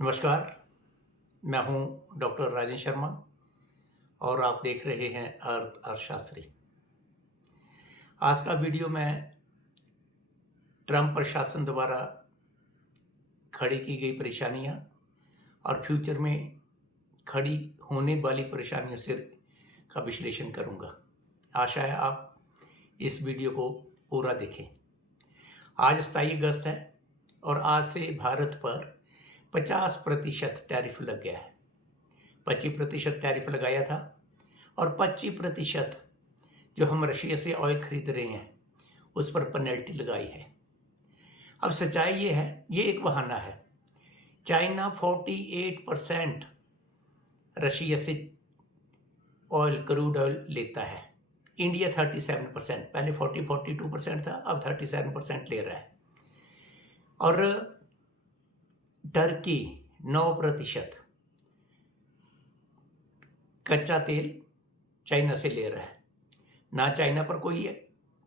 नमस्कार, मैं हूं डॉक्टर राजेश शर्मा और आप देख रहे हैं अर्थशास्त्री। आज का वीडियो मैं ट्रंप प्रशासन द्वारा खड़ी की गई परेशानियां और फ्यूचर में खड़ी होने वाली परेशानियों से का विश्लेषण करूंगा। आशा है आप इस वीडियो को पूरा देखें। आज 27 अगस्त है और आज से भारत पर 50% टैरिफ लग गया है। 25% टैरिफ लगाया था और 25% जो हम रशिया से ऑयल खरीद रहे हैं उस पर पेनल्टी लगाई है। अब सच्चाई ये है, ये एक बहाना है। चाइना 48% रशिया से ऑयल, क्रूड ऑयल लेता है। इंडिया 37%, पहले 42% था, अब 37% ले रहा है। और टर्की 9% कच्चा तेल चाइना से ले रहा है। ना चाइना पर कोई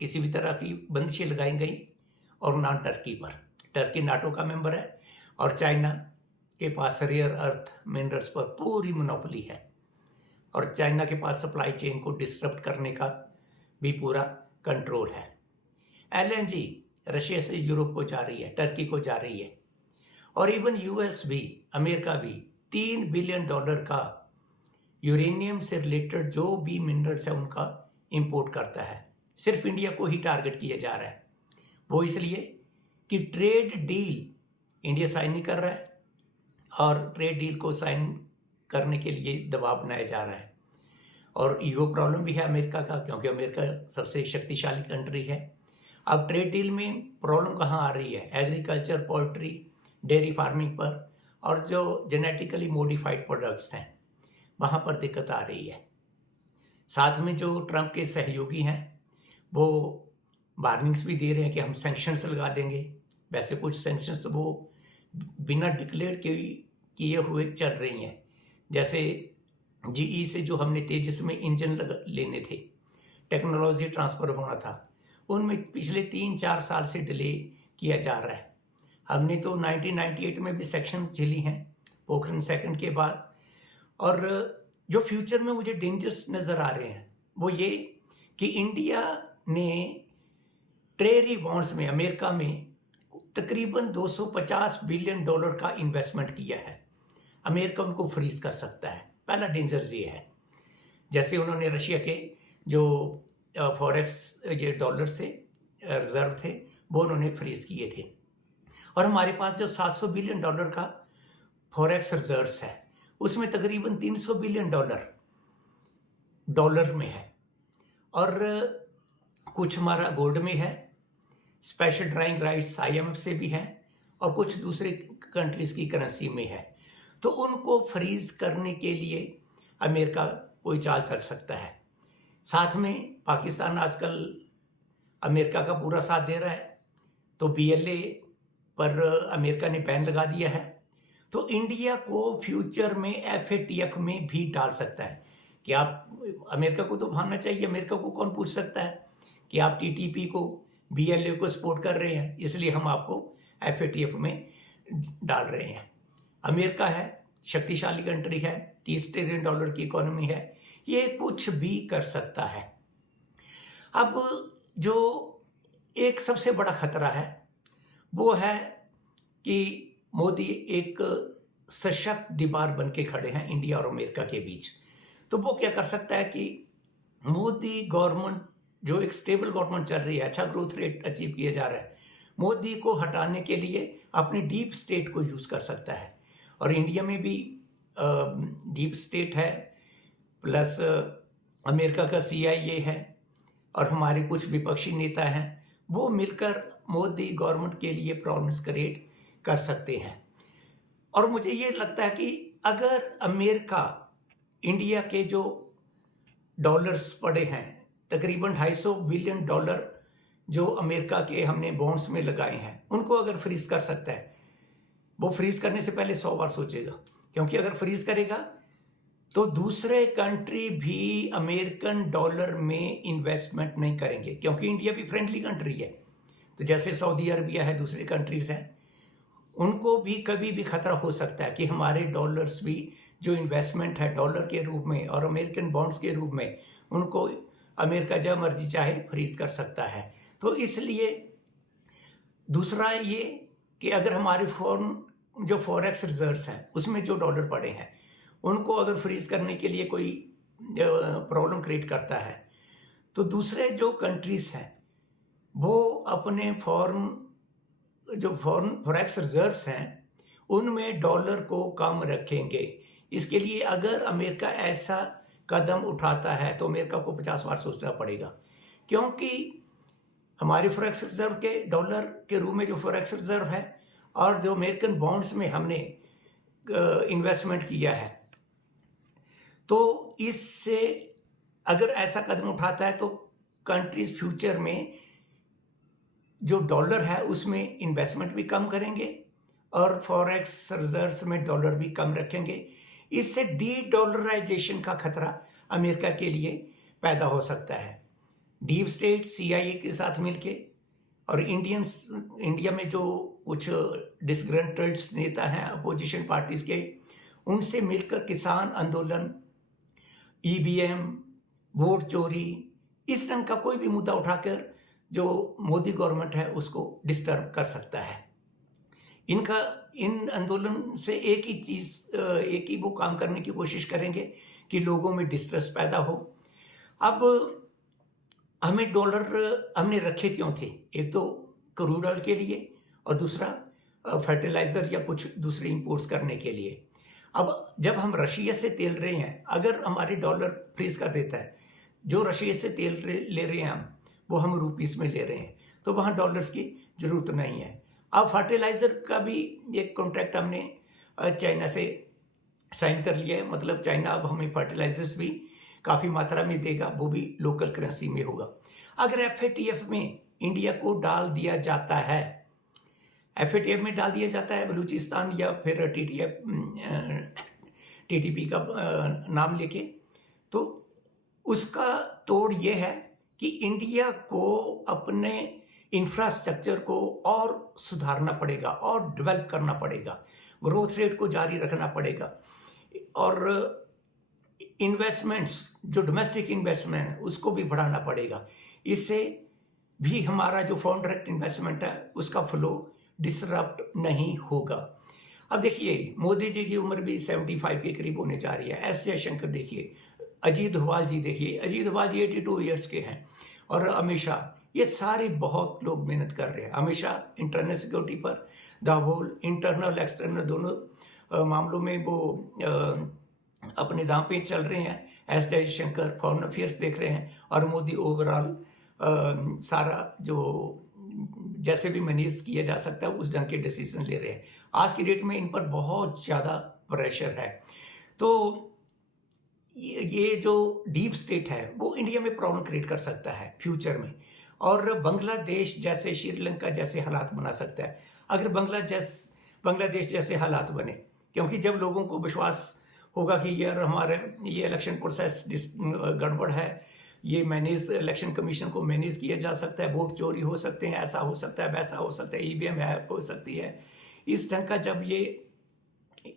किसी भी तरह की बंदिशें लगाई गई और ना टर्की पर। टर्की नाटो का मेंबर है और चाइना के पास रेयर अर्थ मिनरल्स पर पूरी मोनोपोली है और चाइना के पास सप्लाई चेन को डिस्टर्ब करने का भी पूरा कंट्रोल है। एलएनजी रशिया से यूरोप को जा रही है, टर्की को जा रही है और इवन यूएस भी, अमेरिका भी $3 बिलियन का यूरेनियम से रिलेटेड जो भी मिनरल्स है उनका इंपोर्ट करता है। सिर्फ इंडिया को ही टारगेट किया जा रहा है। वो इसलिए कि ट्रेड डील इंडिया साइन नहीं कर रहा है और ट्रेड डील को साइन करने के लिए दबाव बनाया जा रहा है। और ईगो प्रॉब्लम भी है अमेरिका का, क्योंकि अमेरिका सबसे शक्तिशाली कंट्री है। अब ट्रेड डील में प्रॉब्लम कहाँ आ रही है? एग्रीकल्चर, पोल्ट्री, डेयरी फार्मिंग पर और जो जेनेटिकली मॉडिफाइड प्रोडक्ट्स हैं वहाँ पर दिक्कत आ रही है। साथ में जो ट्रंप के सहयोगी हैं वो वार्निंग्स भी दे रहे हैं कि हम सैंक्शंस लगा देंगे। वैसे कुछ सैंक्शंस वो बिना डिक्लेयर किए हुए चल रही हैं। जैसे जीई से जो हमने तेजस में इंजन लेने थे, टेक्नोलॉजी ट्रांसफ़र होना था, उनमें पिछले 3-4 साल से डिले किया जा रहा है। हमने तो 1998 में भी सेक्शन झेली हैं पोखरण सेकंड के बाद। और जो फ्यूचर में मुझे डेंजर्स नज़र आ रहे हैं वो ये कि इंडिया ने ट्रेजरी बॉन्ड्स में अमेरिका में तकरीबन $250 बिलियन का इन्वेस्टमेंट किया है। अमेरिका उनको फ्रीज कर सकता है। पहला डेंजर ये है। जैसे उन्होंने रशिया के जो फॉरेक्स ये डॉलर से रिजर्व थे वो उन्होंने फ्रीज किए थे और हमारे पास जो $700 बिलियन का फॉरेक्स रिजर्व्स है उसमें तकरीबन $300 बिलियन डॉलर में है और कुछ हमारा गोल्ड में है, स्पेशल ड्राइंग राइट्स आईएमएफ से भी हैं और कुछ दूसरे कंट्रीज की करेंसी में है। तो उनको फ्रीज करने के लिए अमेरिका कोई चाल चल सकता है। साथ में पाकिस्तान आजकल अमेरिका का पूरा साथ दे रहा है, तो बीएलए पर अमेरिका ने बैन लगा दिया है। तो इंडिया को फ्यूचर में एफएटीएफ में भी डाल सकता है कि आप अमेरिका को तो भागना चाहिए। अमेरिका को कौन पूछ सकता है कि आप टीटीपी को, बीएलए को सपोर्ट कर रहे हैं, इसलिए हम आपको एफएटीएफ में डाल रहे हैं। अमेरिका है, शक्तिशाली कंट्री है, $30 ट्रिलियन की इकोनॉमी है, ये कुछ भी कर सकता है। अब जो एक सबसे बड़ा खतरा है वो है कि मोदी एक सशक्त दीवार बन के खड़े हैं इंडिया और अमेरिका के बीच। तो वो क्या कर सकता है कि मोदी गवर्नमेंट जो एक स्टेबल गवर्नमेंट चल रही है, अच्छा ग्रोथ रेट अचीव किया जा रहा है, मोदी को हटाने के लिए अपनी डीप स्टेट को यूज कर सकता है। और इंडिया में भी डीप स्टेट है, प्लस अमेरिका का CIA है और हमारे कुछ विपक्षी नेता हैं, वो मिलकर मोदी गवर्नमेंट के लिए प्रॉब्लम्स क्रिएट कर सकते हैं। और मुझे ये लगता है कि अगर अमेरिका इंडिया के जो डॉलर्स पड़े हैं, तकरीबन $250 बिलियन जो अमेरिका के हमने बॉन्ड्स में लगाए हैं, उनको अगर फ्रीज कर सकता है, वो फ्रीज करने से पहले 100 बार सोचेगा, क्योंकि अगर फ्रीज करेगा तो दूसरे कंट्री भी अमेरिकन डॉलर में इन्वेस्टमेंट नहीं करेंगे, क्योंकि इंडिया भी फ्रेंडली कंट्री है। तो जैसे सऊदी अरबिया है, दूसरे कंट्रीज हैं, उनको भी कभी भी खतरा हो सकता है कि हमारे डॉलर्स भी जो इन्वेस्टमेंट है डॉलर के रूप में और अमेरिकन बॉन्ड्स के रूप में, उनको अमेरिका जब मर्जी चाहे फ्रीज कर सकता है। तो इसलिए दूसरा ये कि अगर हमारे फॉरेन जो फॉरेक्स रिजर्व्स हैं उसमें जो डॉलर पड़े हैं उनको अगर फ्रीज करने के लिए कोई प्रॉब्लम क्रिएट करता है, तो दूसरे जो कंट्रीज हैं वो अपने फॉरेन फॉरेक्स रिजर्व्स हैं उनमें डॉलर को कम रखेंगे। इसके लिए अगर अमेरिका ऐसा कदम उठाता है तो अमेरिका को 50 बार सोचना पड़ेगा, क्योंकि हमारे फॉरेक्स रिजर्व के डॉलर के रूप में जो फॉरेक्स रिजर्व है और जो अमेरिकन बॉन्ड्स में हमने इन्वेस्टमेंट किया है, तो इससे अगर ऐसा कदम उठाता है तो कंट्रीज फ्यूचर में जो डॉलर है उसमें इन्वेस्टमेंट भी कम करेंगे और फॉरेक्स रिजर्व्स में डॉलर भी कम रखेंगे। इससे डी डॉलराइजेशन का खतरा अमेरिका के लिए पैदा हो सकता है। डीप स्टेट CIA के साथ मिलके और इंडिया में जो कुछ डिसग्रंटल्ड नेता हैं अपोजिशन पार्टीज के, उनसे मिलकर किसान आंदोलन, EVM, वोट चोरी, इस रंग का कोई भी मुद्दा उठाकर जो मोदी गवर्नमेंट है उसको डिस्टर्ब कर सकता है। इन आंदोलन से एक ही वो काम करने की कोशिश करेंगे कि लोगों में डिस्ट्रेस पैदा हो। अब हमें डॉलर हमने रखे क्यों थे? एक तो क्रूड ऑयल के लिए और दूसरा फर्टिलाइजर या कुछ दूसरे इंपोर्ट्स करने के लिए। अब जब हम रशिया से तेल रहे हैं, अगर हमारे डॉलर फ्रीज कर देता है, जो रशिया से तेल ले रहे हैं वो हम रुपीस में ले रहे हैं, तो वहाँ डॉलर्स की जरूरत नहीं है। अब फर्टिलाइजर का भी एक कॉन्ट्रैक्ट हमने चाइना से साइन कर लिया है, मतलब चाइना अब हमें फर्टिलाइजर्स भी काफ़ी मात्रा में देगा, वो भी लोकल करेंसी में होगा। अगर FATF में इंडिया को डाल दिया जाता है, FATF में डाल दिया जाता है बलूचिस्तान या फिर TTP का नाम लेके, तो उसका तोड़ ये है कि इंडिया को अपने इंफ्रास्ट्रक्चर को और सुधारना पड़ेगा और डेवलप करना पड़ेगा, ग्रोथ रेट को जारी रखना पड़ेगा और इन्वेस्टमेंट्स जो डोमेस्टिक इन्वेस्टमेंट है उसको भी बढ़ाना पड़ेगा। इससे भी हमारा जो फॉरेन डायरेक्ट इन्वेस्टमेंट है उसका फ्लो डिसरप्ट नहीं होगा। अब देखिए मोदी जी की उम्र भी 75 के करीब होने जा रही है। S जयशंकर देखिए, अजीत डोभाल जी देखिए, अजीत डोभाल जी 82 ईयर्स के हैं और अमित शाह, ये सारे बहुत लोग मेहनत कर रहे हैं। अमित शाह इंटरनल सिक्योरिटी पर, दाभोल इंटरनल एक्सटर्नल दोनों मामलों में वो अपने दांव पे चल रहे हैं। S जयशंकर फॉरेन अफेयर्स देख रहे हैं और मोदी ओवरऑल सारा जो जैसे भी मैनेज किया जा सकता है उस ढंग के डिसीजन ले रहे हैं। आज की डेट में इन पर बहुत ज़्यादा प्रेशर है। तो ये जो डीप स्टेट है वो इंडिया में प्रॉब्लम क्रिएट कर सकता है फ्यूचर में, और बांग्लादेश जैसे, श्रीलंका जैसे हालात बना सकता है अगर बांग्लादेश जैसे हालात बने, क्योंकि जब लोगों को विश्वास होगा कि यार हमारे ये इलेक्शन प्रोसेस गड़बड़ है, ये इलेक्शन कमीशन को मैनेज किया जा सकता है, वोट चोरी हो सकते हैं, ऐसा हो सकता है, वैसा हो सकता है, EVM हैक हो सकती है, इस ढंग का जब ये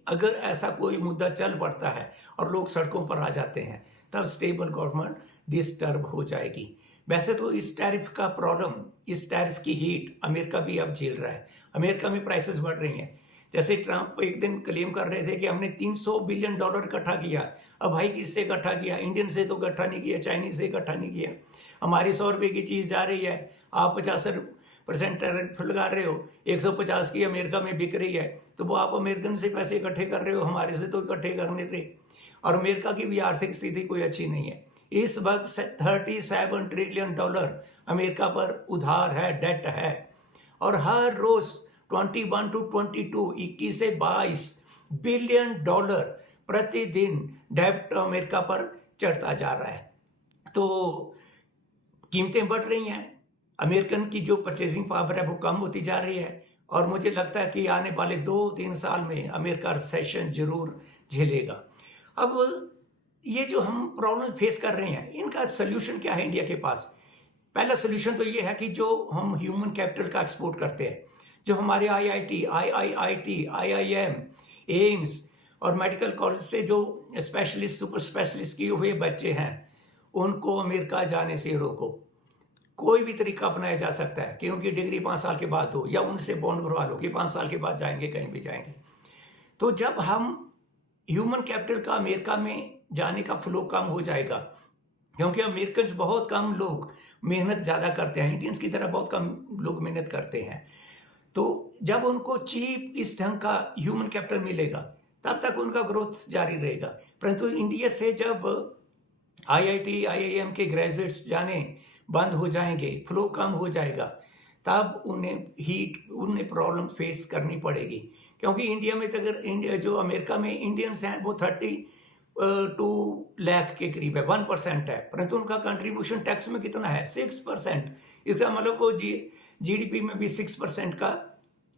अगर ऐसा कोई मुद्दा चल पड़ता है और लोग सड़कों पर आ जाते हैं, तब स्टेबल गवर्नमेंट डिस्टर्ब हो जाएगी। वैसे तो इस टैरिफ का प्रॉब्लम, इस टैरिफ की हीट अमेरिका भी अब झेल रहा है। अमेरिका में प्राइसेस बढ़ रही हैं। जैसे ट्रंप एक दिन क्लेम कर रहे थे कि हमने $300 बिलियन इकट्ठा किया। अब भाई किससे इकट्ठा किया? इंडियन से तो इकट्ठा नहीं किया, चाइनीज से इकट्ठा नहीं किया। हमारी 100 रुपये की चीज़ जा रही है, आप 50% टैरिफ लगा रहे हो, 150 की अमेरिका में बिक रही है, तो वो आप अमेरिकन से पैसे इकट्ठे कर रहे हो, हमारे से तो इकट्ठे कर नहीं रहे। और अमेरिका की भी आर्थिक स्थिति कोई अच्छी नहीं है। इस वक्त $37 ट्रिलियन अमेरिका पर उधार है, डेट है, और हर रोज 21 to 22, 21 से 22 बिलियन डॉलर प्रतिदिन डेब्ट अमेरिका पर चढ़ता जा रहा है। तो कीमतें बढ़ रही हैं, अमेरिकन की जो परचेजिंग पावर है वो कम होती जा रही है, और मुझे लगता है कि आने वाले 2-3 साल में अमेरिका रिसेशन जरूर झेलेगा। अब ये जो हम प्रॉब्लम फेस कर रहे हैं, इनका सोल्यूशन क्या है इंडिया के पास? पहला सोल्यूशन तो ये है कि जो हम ह्यूमन कैपिटल का एक्सपोर्ट करते हैं, जो हमारे आईआईटी, आईआईटी, आईआईएम, एम्स और मेडिकल कॉलेज से जो स्पेशलिस्ट, सुपर स्पेशलिस्ट किए हुए बच्चे हैं, उनको अमेरिका जाने से रोको। कोई भी तरीका अपनाया जा सकता है कि उनकी डिग्री 5 साल के बाद हो, या उनसे बॉन्ड भरवा लो कि 5 साल के बाद जाएंगे, कहीं भी जाएंगे। तो जब हम ह्यूमन कैपिटल का अमेरिका में जाने का फ्लो कम हो जाएगा, क्योंकि अमेरिकन्स बहुत कम लोग मेहनत ज़्यादा करते हैं, इंडियंस की तरह बहुत कम लोग मेहनत करते हैं, तो जब उनको चीप इस ढंग का ह्यूमन कैपिटल मिलेगा तब तक उनका ग्रोथ जारी रहेगा। परंतु इंडिया से जब आईआईटी, आईआईएम के ग्रेजुएट्स जाने बंद हो जाएंगे, फ्लो कम हो जाएगा, तब उन्हें प्रॉब्लम फेस करनी पड़ेगी। क्योंकि इंडिया में तो अगर इंडिया जो अमेरिका में इंडियंस हैं वो 32 लाख के करीब है, 1% है, परंतु उनका कंट्रीब्यूशन टैक्स में कितना है, 6%। इसका मतलब वो जीडीपी में भी 6% का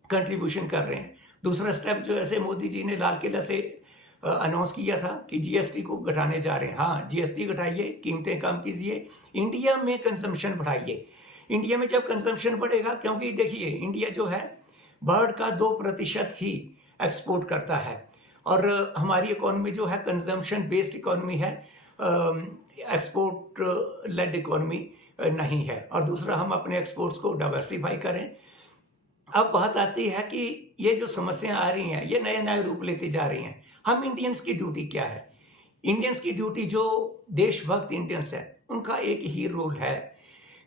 कंट्रीब्यूशन कर रहे हैं। दूसरा स्टेप जो ऐसे मोदी जी ने लाल किला से अनाउंस किया था कि जीएसटी को घटाने जा रहे हैं। हाँ, जीएसटी घटाइए, कीमतें कम कीजिए, इंडिया में कंजम्पशन बढ़ाइए। इंडिया में जब कंजम्पशन बढ़ेगा, क्योंकि देखिए इंडिया जो है बर्ड का 2% ही एक्सपोर्ट करता है, और हमारी इकोनॉमी जो है कंजम्पशन बेस्ड इकोनॉमी है, एक्सपोर्ट लेड इकोनॉमी नहीं है। और दूसरा, हम अपने एक्सपोर्ट्स को डाइवर्सिफाई करें। अब बात आती है कि ये जो समस्याएं आ रही हैं, ये नए नए रूप लेती जा रही हैं। हम इंडियंस की ड्यूटी क्या है? इंडियंस की ड्यूटी, जो देशभक्त इंडियंस है, उनका एक ही रोल है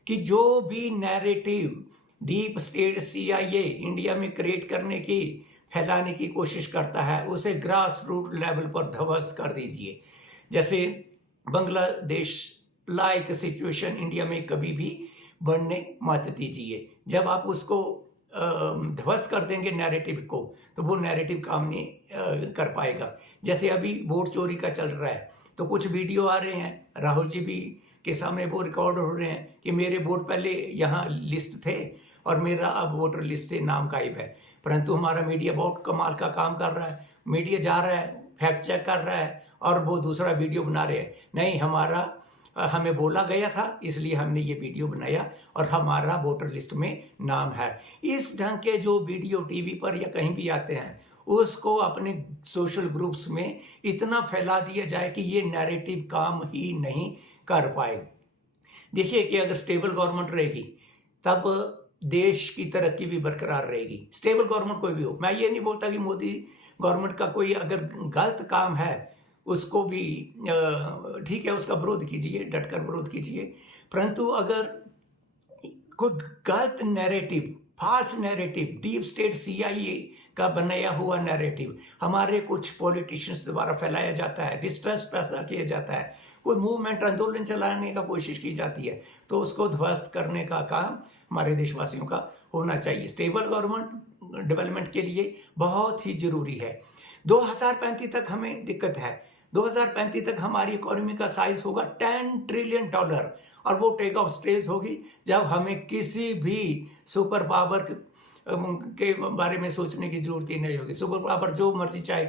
कि जो भी narrative deep state CIA India में क्रिएट करने की, फैलाने की कोशिश करता है, उसे ग्रास रूट लेवल पर ध्वस्त कर दीजिए। जैसे बांग्लादेश लाइक सिचुएशन इंडिया में कभी भी बढ़ने मत दीजिए। जब आप उसको ध्वस्त कर देंगे नैरेटिव को, तो वो नैरेटिव काम नहीं कर पाएगा। जैसे अभी वोट चोरी का चल रहा है, तो कुछ वीडियो आ रहे हैं, राहुल जी भी के सामने वो रिकॉर्ड हो रहे हैं कि मेरे वोट पहले यहाँ लिस्ट थे और मेरा अब वोटर लिस्ट से नाम गायब है। परंतु हमारा मीडिया बहुत कमाल का काम कर रहा है। मीडिया जा रहा है, फैक्ट चेक कर रहा है, और वो दूसरा वीडियो बना रहे हैं। नहीं, हमें बोला गया था इसलिए हमने ये वीडियो बनाया और हमारा वोटर लिस्ट में नाम है। इस ढंग के जो वीडियो टीवी पर या कहीं भी आते हैं, उसको अपने सोशल ग्रुप्स में इतना फैला दिया जाए कि ये नैरेटिव काम ही नहीं कर पाए। देखिए कि अगर स्टेबल गवर्नमेंट रहेगी तब देश की तरक्की भी बरकरार रहेगी। स्टेबल गवर्नमेंट कोई भी हो, मैं ये नहीं बोलता कि मोदी गवर्नमेंट का कोई अगर गलत काम है उसको भी ठीक है, उसका विरोध कीजिए, डटकर विरोध कीजिए। परंतु अगर कोई गलत narrative, false narrative, deep state CIA का बनाया हुआ नैरेटिव हमारे कुछ पॉलिटिशियंस द्वारा फैलाया जाता है, डिस्ट्रेस पैदा किया जाता है, कोई मूवमेंट, आंदोलन चलाने का कोशिश की जाती है, तो उसको ध्वस्त करने का काम हमारे देशवासियों का होना चाहिए। स्टेबल गवर्नमेंट डेवलपमेंट के लिए बहुत ही जरूरी है। 2035 तक हमें दिक्कत है। 2035 तक हमारी इकोनॉमी का साइज होगा $10 ट्रिलियन, और वो टेक ऑफ स्टेज होगी जब हमें किसी भी सुपर पावर के बारे में सोचने की जरूरत ही नहीं होगी। सुपर पावर जो मर्जी चाहे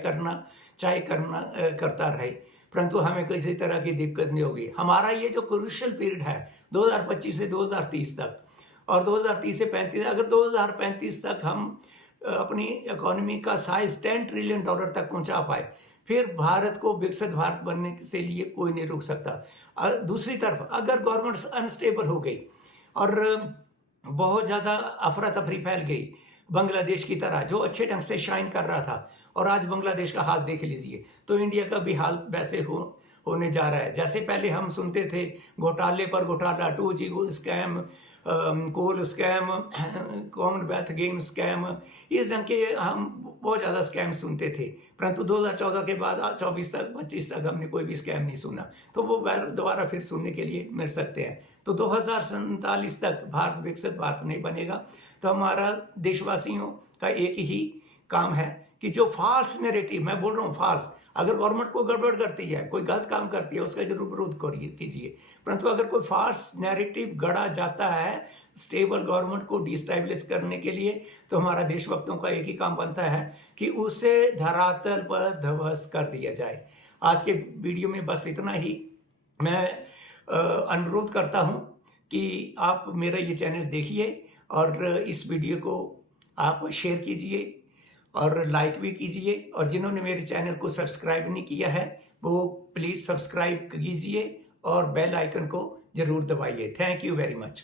करता रहे, परंतु हमें किसी तरह की दिक्कत नहीं होगी। हमारा ये जो क्रूशियल पीरियड है 2025 से 2030 तक और 2030 से 35, अगर 2035 तक हम अपनी इकोनॉमी का साइज $10 ट्रिलियन तक पहुंचा पाए, फिर भारत को विकसित भारत बनने से लिए कोई नहीं रोक सकता। दूसरी तरफ अगर गवर्नमेंट अनस्टेबल हो गई और बहुत ज़्यादा अफरा तफरी फैल गई, बांग्लादेश की तरह जो अच्छे ढंग से शाइन कर रहा था, और आज बांग्लादेश का हाल देख लीजिए, तो इंडिया का भी हाल वैसे होने जा रहा है। जैसे पहले हम सुनते थे घोटाले पर घोटाला, 2G स्कैम, कोल स्कैम, कॉमनवेल्थ गेम स्कैम, इस ढंग के हम बहुत ज़्यादा स्कैम सुनते थे। परंतु 2014 के बाद 24 तक 25 तक हमने कोई भी स्कैम नहीं सुना, तो वो दोबारा फिर सुनने के लिए मिल सकते हैं। तो 2047 तक भारत विकसित भारत नहीं बनेगा। तो हमारा देशवासियों का एक ही काम है कि जो फाल्स नैरेटिव, मैं बोल रहा हूँ फाल्स, अगर गवर्नमेंट को गड़बड़ करती है, कोई गलत काम करती है, उसका जरूर विरोध कीजिए। परंतु अगर कोई फाल्स नैरेटिव गढ़ा जाता है स्टेबल गवर्नमेंट को डिस्टेबलिश करने के लिए, तो हमारा देशभक्तों का एक ही काम बनता है कि उसे धरातल पर ध्वस्त कर दिया जाए। आज के वीडियो में बस इतना ही। मैं अनुरोध करता हूं कि आप मेरा ये चैनल देखिए और इस वीडियो को आप शेयर कीजिए और लाइक भी कीजिए, और जिन्होंने मेरे चैनल को सब्सक्राइब नहीं किया है वो प्लीज़ सब्सक्राइब कीजिए और बेल आइकन को ज़रूर दबाइए। Thank you very much.